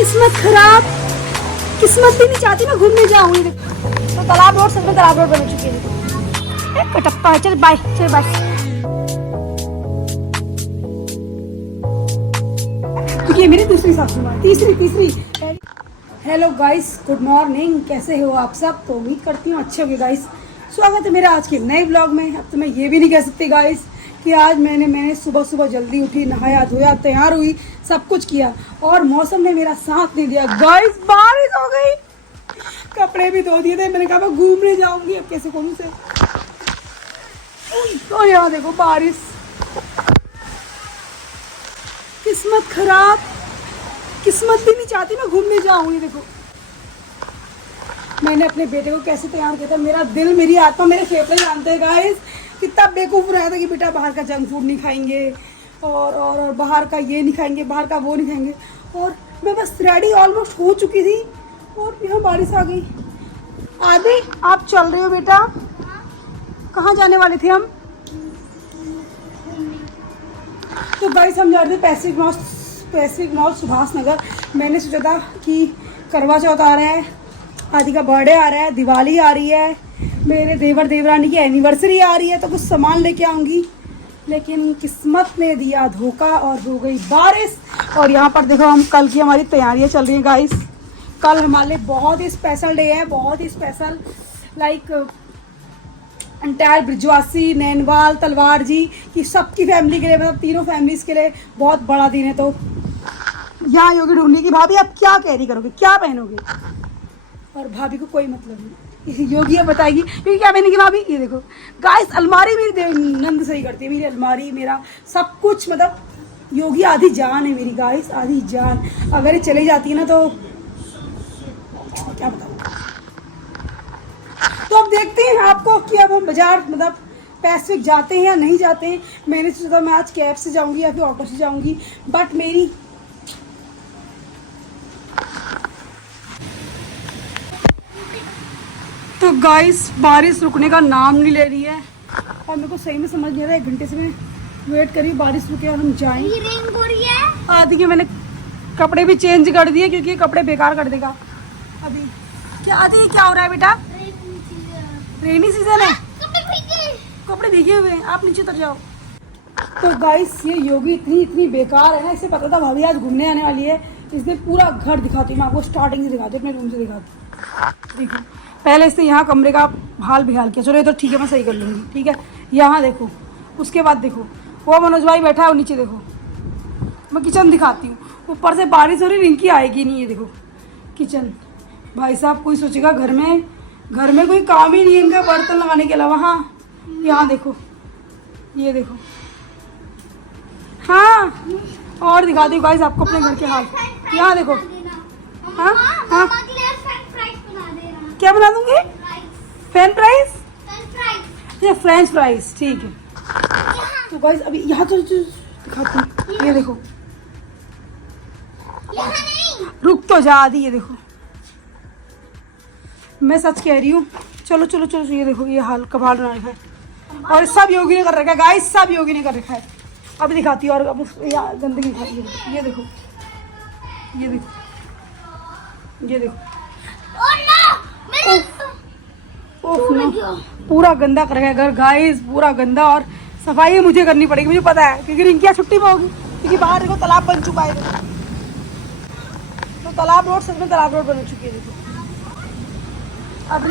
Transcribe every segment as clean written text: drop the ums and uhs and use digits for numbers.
किस्मत खराब, किस्मत भी नहीं चाहती मैं घूमने जाऊँ। तो तालाब रोड सब में तालाब रोड बन चुकी है। कटप्पा चल बाय, चल बाय। ये मेरी दूसरी सासू माँ, तीसरी। Hello guys, good morning. कैसे हो आप सब? तो उम्मीद करती हूँ अच्छे होंगे गाइस। स्वागत है मेरा आज के नए ब्लॉग में। अब तो मैं ये भी नहीं कह सकती गाइस कि आज मैंने सुबह जल्दी उठी, नहाया धोया, तैयार हुई, सब कुछ किया और मौसम ने मेरा साथ नहीं दिया गाइस। बारिश हो गई, कपड़े भी धो दिए थे। मैंने कहा मैं घूमने जाऊंगी, अब कैसे घूम से। तो यहाँ देखो बारिश, किस्मत खराब, किस्मत भी नहीं चाहती मैं घूमने जाऊँ। ये देखो मैंने अपने बेटे को कैसे तैयार किया था। मेरा दिल, मेरी आत्मा, मेरे फेफड़े जानते हैं गाइस कितना बेवकूफ़ रहा था कि बेटा बाहर का जंक फूड नहीं खाएंगे और बाहर का ये नहीं खाएंगे, बाहर का वो नहीं खाएंगे। और मैं बस रेडी ऑलमोस्ट हो चुकी थी और यहाँ बारिश आ गई। आदि आप चल रहे हो बेटा? कहाँ जाने वाले थे हम? तो गाइस हम जा रहे थे पैसिफिक मॉल सुभाष नगर। मैंने सोचा था कि करवा चौथ आ रहा है, आदि का बर्थडे आ रहा है, दिवाली आ रही है, मेरे देवर देवरानी की एनिवर्सरी आ रही है, तो कुछ सामान लेके आऊँगी। लेकिन किस्मत ने दिया धोखा और हो गई बारिश। और यहाँ पर देखो हम कल की हमारी तैयारियाँ चल रही हैं गाइस। कल हमारे लिए बहुत ही स्पेशल डे है, बहुत ही special. Like entire Brijwasi, Nainwal, Talwar ji की सबकी फैमिली के लिए, मतलब तीनों फैमिलीज के लिए बहुत बड़ा दिन है। तो यहाँ योगी ढूंढने की भाभी आप क्या कैरी करोगे, क्या पहनोगे? और भाभी को कोई मतलब नहीं, योगी अब बताएगी क्योंकि क्या पहनेगी भाभी। ये देखो गाइस, अलमारी मेरी नंद सही करती है, मेरी अलमारी, मेरा सब कुछ, मतलब योगी आधी जान है मेरी गाइस, आधी जान। अगर ये चली जाती है ना तो क्या बताऊँ। तो अब देखते हैं आपको कि अब हम बाजार, मतलब पैसिफिक जाते हैं या नहीं जाते हैं। मैंने सोचा था मैं आज कैब से जाऊंगी या फिर ऑटो से जाऊंगी, बट मेरी तो गाइस बारिश रुकने का नाम नहीं ले रही है और मेरे को सही में समझ नहीं आ रहा है। 1 घंटे से मैं वेट करी बारिश रुके और हम जाएं। आदि के मैंने कपड़े भी चेंज कर दिए क्योंकि ये कपड़े बेकार कर देगा अभी। क्या आदि क्या हो रहा है बेटा? रेनी सीजन है, कपड़े भीगे हुए हैं, आप नीचे उतर जाओ। तो गाइस ये योगी इतनी बेकार है ना, इसे पता था भाभी आज घूमने आने वाली है, इसलिए पूरा घर दिखाती हूँ मैं आपको, स्टार्टिंग से दिखाती हूँ, अपने रूम से दिखाती हूँ। देखो पहले इसने यहाँ कमरे का हाल बेहाल किया, चलो ये तो ठीक है मैं सही कर लूँगी, ठीक है। यहाँ देखो, उसके बाद देखो वो मनोज भाई बैठा है और नीचे देखो। मैं किचन दिखाती हूँ, ऊपर से बारिश हो रही, रिंकी आएगी नहीं। ये देखो किचन, भाई साहब कोई सोचेगा घर में कोई काम ही नहीं है इनका बर्तन लगाने के अलावा। हाँ यहाँ देखो, ये देखो। हाँ और दिखा दी गाइस आपको अपने घर के हाल। यहाँ देखो। हाँ हाँ क्या बना दूंगी? फ्रेंच फ्राइज या फ्रेंच फ्राइज, ठीक है। तो गाइस अभी यहाँ तो दिखाती हूँ, ये देखो। रुक तो जा दी, ये देखो मैं सच कह रही हूँ। चलो ये देखो, ये हाल कबाड़ बना रखा है और सब योगी ने कर रखा है गाइस, सब योगी ने कर रखा है। अभी दिखाती हूँ और अब गंदगी दिखाती हूँ। ये देखो, ये देखो, ये देखो। ओफ नो, पूरा गंदा कर रखा है घर गाइस, पूरा गंदा। और सफाई मुझे करनी पड़ेगी, मुझे पता है, क्योंकि रिंकिया छुट्टी में होगी, क्योंकि बाहर देखो तालाब बन चुका है। तो तालाब रोड सच में तालाब रोड बन चुकी है। देखो अब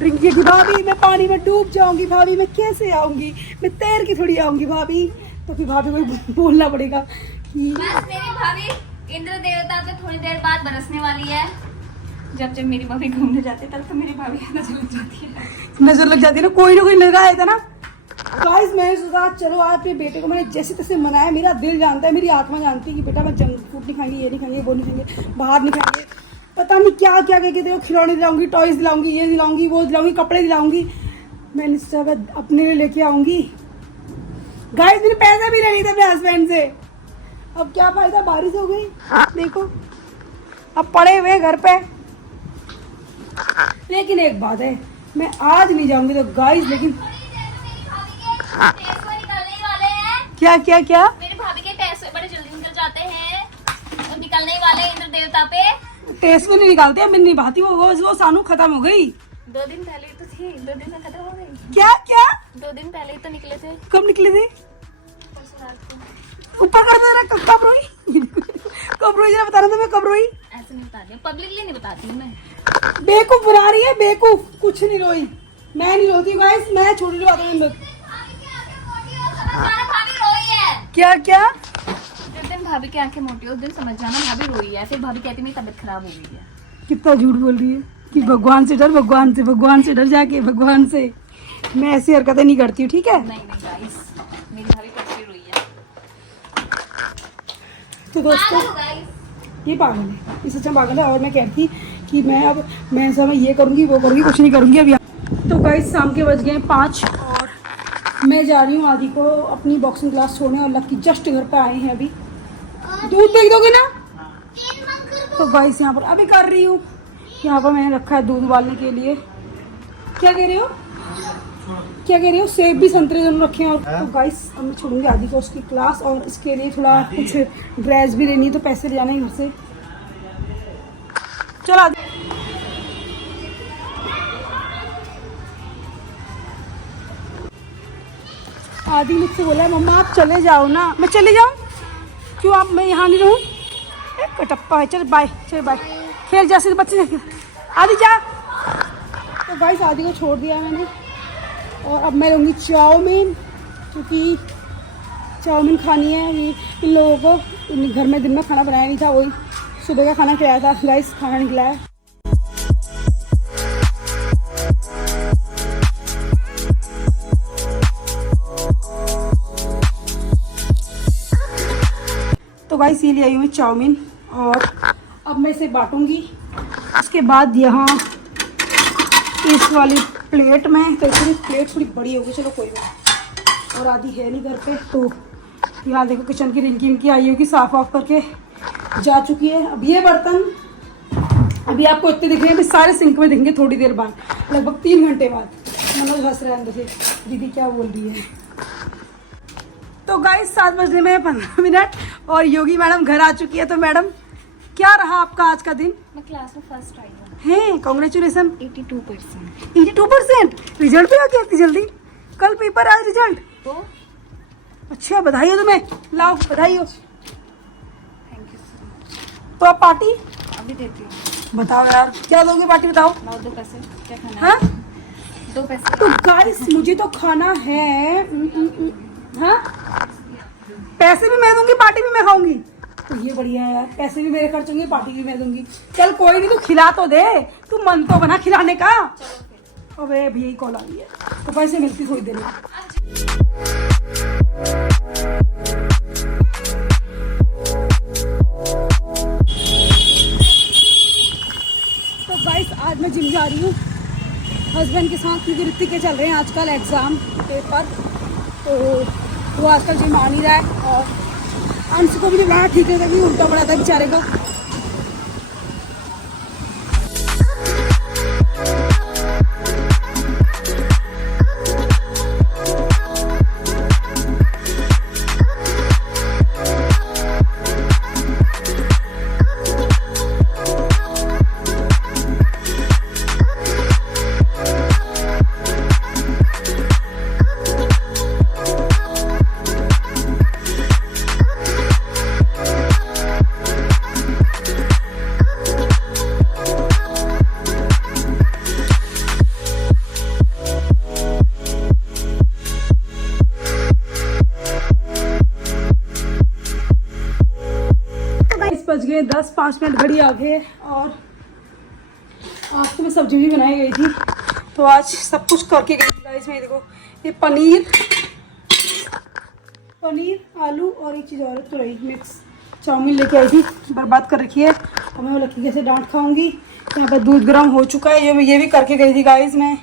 रिंकी की भाभी मैं पानी में डूब जाऊंगी, भाभी मैं कैसे आऊंगी, मैं तैर के थोड़ी आऊंगी भाभी। तो फिर भाभी को बोलना पड़ेगा कि बस मेरी भाभी इंद्र देवता पे थोड़ी देर बाद बरसने वाली है। जब मेरी भाभी घूमने जाती है तब तो मेरी भाभी नजर लग जाती है, नजर लग जाती है ना, कोई ना कोई लगा है ना। गाइस मैंने सोचा चलो आज अपने बेटे को मैंने जैसे तैसे मनाया। मेरा दिल जानता है, मेरी आत्मा जानती है कि बेटा मैं जंक फूड नहीं खाएंगे, ये नहीं खाएंगे, वो नहीं खाएंगे, बाहर नहीं खाएंगे, पता नहीं क्या क्या कहते हो, खिलौने दिलाऊंगी, टॉयज दिलाऊंगी, ये दिलाऊंगी, वो दिलाऊंगी, कपड़े दिलाऊंगी। मैंने सोचा अपने लिए लेके आऊंगी। गाइस मैंने पैसे भी ले लिए थे अपने हस्बैंड से। अब क्या फायदा, बारिश हो गई देखो, अब पड़े हुए घर पे। लेकिन एक बात है, मैं आज नहीं जाऊंगी तो गाइस, लेकिन निकलने क्या क्या क्या मेरी भाभी के पैसे बड़े जल्दी निकल जाते हैं, तो निकलने वाले इंद्र देवता यहाँ पे टेस्ट भी नहीं निकालते, मैं निभाती वो सानू खत्म हो गई। 2 दिन पहले ही तो थी, 2 दिन में खत्म हो गई। क्या क्या 2 दिन पहले ही तो निकले थे, कब निकले थे? परसों रात को। ऊपर कर दे रहा, कब रोई? कब रोई जरा बताना, तो मैं कब रोई? ऐसे नहीं बता दिया, पब्लिकली नहीं बताती हूँ मैं। बेवकूफ बना रही है, बेवकूफ। कुछ नहीं रोई, मैं नहीं रोती गाइस, मैं छोटी छोटी बातों में। भाभी रोई है। क्या क्या? जिस दिन भाभी की आंखें मोटी हो उस दिन समझ जाना भाभी रोई है। फिर भाभी कहती मेरी तबीयत खराब हो गई है। कितना झूठ बोल रही है कि भगवान से डर, भगवान से डर, जाके भगवान से। मैं ऐसी हरकतें नहीं करती हूँ, ठीक है? नहीं गाइस, मेरी भाभी कच्ची रोई है। तो दोस्तों ये पागल है, ये सच्चा पागल है। और मैं कहती कि मैं समय ये करूँगी वो करूँगी, कुछ नहीं करूँगी अभी। तो गाइस शाम के बज गए 5 और मैं जा रही हूँ आदि को अपनी बॉक्सिंग क्लास छोड़ने, और लक्की जस्ट घर पे आए हैं अभी। दूध देख दोगे ना? तो गाइस यहाँ पर अभी कर रही हूँ, यहाँ पर मैंने रखा है दूध उबालने के लिए। क्या कह रहे हो? क्या कह रहे हो? सेब भी संतरे दोनों रखे हैं। और तो गाइस अब मैं छोड़ूंगी आदि को उसकी क्लास, और इसके लिए थोड़ा कुछ ड्रेस भी लेनी है, तो पैसे ले जाने हैं घर से। चलो आदि। आदि मुझसे बोला है मम्मा आप चले जाओ ना। मैं चले जाऊँ? क्यों आप, मैं यहाँ नहीं रहूँ? कटप्पा है। चल बाय, चल बाय, खेल जा सिर्फ बच्चे से। आदि जा। तो गाइस आदि को छोड़ दिया मैंने, और अब मैं लूँगी चाउमीन, क्योंकि चाउमीन खानी है। ये इन लोगों को घर में दिन में खाना बनाया नहीं था, वही सुबह का खाना खिलाया था। गाइस खाना निकला है। तो गाइस ये ले आई हूँ मैं चाउमीन, और अब मैं इसे बांटूंगी। उसके बाद यहाँ इस वाली प्लेट में, तो थोड़ी प्लेट थोड़ी बड़ी होगी, चलो कोई बात। और आदि है नहीं घर पे, तो यहाँ देखो किचन की रिंकी विंकी आई होगी, साफ ऑफ करके जा चुकी है। अब ये बर्तन अभी आपको इतने दिख रहे हैं, अभी सारे सिंक में दिखेंगे थोड़ी देर बाद, लगभग 3 घंटे बाद। मनोज हंस रहे हैं अंदर से, दीदी क्या बोल रही है। तो गाइस 7 बजने में 15 मिनट और योगी मैडम घर आ चुकी है। तो मैडम क्या रहा आपका आज का दिन? मैं क्लास में फर्स्ट आई हूँ। है, कॉन्ग्रेचुलेसन। 82%। 82%? रिजल्ट भी आ गया इतनी जल्दी? कल पेपर आज रिजल्ट? तो अच्छा, बधाई हो तुम्हें। लाओ बधाई हो। Thank you so much. तो आप पार्टी अभी देती हूँ। बताओ यार, क्या दोगे पार्टी बताओ। 2 पैसे क्या खाना हाँ? है? 2 पैसे। तो गाइस मुझे तो खाना है। हाँ, पैसे भी मैं दूंगी, पार्टी भी मैं खाऊंगी। तो ये बढ़िया है यार, पैसे भी मेरे खर्च होंगे, पार्टी भी मैं दूंगी। चल कोई नहीं, तू खिला तो दे, तू मन तो बना खिलाने का। अबे भैया ही कॉल आ रही है, तो पैसे मिलती थोड़ी देर में। तो गाइस आज मैं जिम जा रही हूँ हस्बैंड के साथ, क्योंकि ऋतिक के चल रहे हैं आजकल एग्जाम पेपर, तो वो आजकल जिम आ नहीं रहा है। और अंश को भी जो बना ठीक है, कि उल्टा पड़ा था बेचारे को। बज गए 10, 5 मिनट घड़ी आगे। और आज तो मैं सब्जी भी बनाई गई थी, तो आज सब कुछ करके गई थी गाइस। में देखो ये पनीर आलू और एक चीज़ और तुरई मिक्स चाउमीन लेके आई थी, बर्बाद कर रखी है। और मैं वो लक्की कैसे डांट खाऊंगी। यहाँ पर दूध गर्म हो चुका है, ये भी करके गई थी गाइस मैं,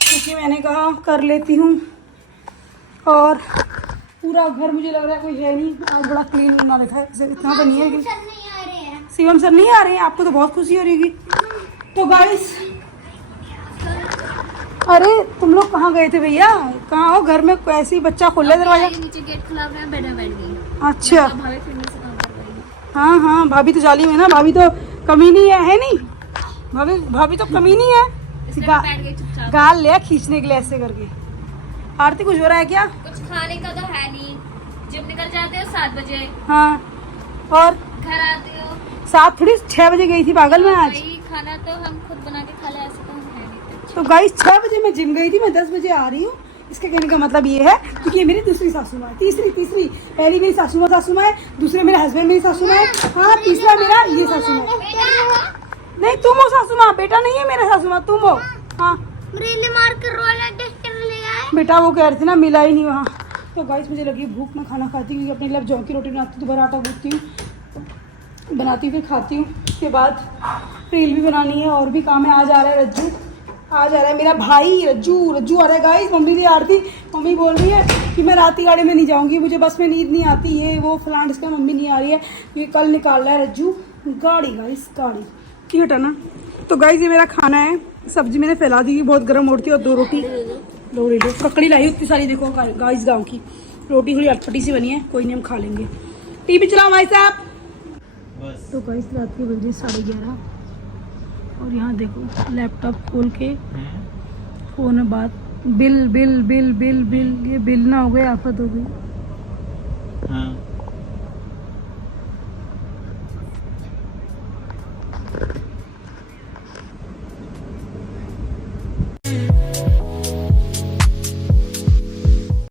क्योंकि मैंने कहा कर लेती हूँ। और पूरा घर मुझे लग रहा है कोई है नहीं आज, बड़ा क्लीन बना रखा है, इतना तो नहीं है कि शिवम सर नहीं आ रहे हैं। आपको तो बहुत खुशी हो रही होगी। तो गाइस अरे तुम लोग कहाँ गए थे भैया? कहाँ हो? घर में ऐसे ही बच्चा खोल ले दरवाजा। नीचे गेट खुला हुआ है, बेड में बैठ गई। अच्छा भाभी फिर मेरे से काम करवाएगी। हाँ हाँ, भाभी तो जाली में ना, भाभी तो कमी नहीं है नहीं भाभी, भाभी तो कमी नहीं है। इसलिए मैं बैठ गई चुपचाप। गाल लिया खींचने के लिए ऐसे करके। आरती कुछ हो रहा है क्या? कुछ खाने का तो है नहीं। जब निकल जाते हो 7 बजे, हाँ, और घर आते हो 7 थोड़ी 6 बजे गई थी पागल में आज। भाई, खाना तो हम खुद बना के खा ले, ऐसे तो हम है नहीं। तो गाइस 6 बजे मैं जिम गई थी, मैं 10 बजे आ रही हूँ। इसके कहने का मतलब ये है क्योंकि ये मेरी दूसरी सासू माँ है, तीसरी पहली मेरी सासू माँ है, दूसरे मेरे हस्बैंड मेरी सासू माँ है, हाँ तीसरा मेरा ये सासू माँ है। नहीं तुम हो सासू माँ, बेटा नहीं है मेरा सासू माँ, तुम हो। हाँ मार कर ले आए। बेटा वो कह रही थी ना, मिला ही नहीं वहाँ। तो गाइस मुझे लगी भूख, मैं खाना खाती हूँ क्योंकि अपने लिए जौ की रोटी बनाती हूँ, दोबारा आटा गूंथती हूँ, बनाती हूँ, फिर खाती हूँ। उसके बाद रील भी बनानी है और भी काम है। आज आ रहा है रज्जू, आज आ रहा है मेरा भाई रज्जू आ रहा है गाइस। मम्मी ने आरती, मम्मी बोल रही है कि मैं रात की गाड़ी में नहीं जाऊँगी, मुझे बस में नींद नहीं आती, ये वो फलान इसका। मम्मी नहीं आ रही है क्योंकि कल निकाल रहा है रज्जू गाड़ी। गाइस गाड़ी ठीक है ना। तो गाइस ये मेरा खाना है, सब्जी मैंने फैला दी, बहुत गर्म होती है, और 2 रोटी लोड़ी दो ककड़ी लाई इतनी सारी, देखो गाइस गाँव की रोटी थोड़ी अटपटी सी बनी है, कोई नहीं हम खा लेंगे। टीवी चलाओ भाई साहब। तो गाइस रात के बजे 11:30 और यहाँ देखो लैपटॉप खोल के फोन में बात, bill bill bill bill bill, ये बिल ना हो गए आफत हो गई। हाँ।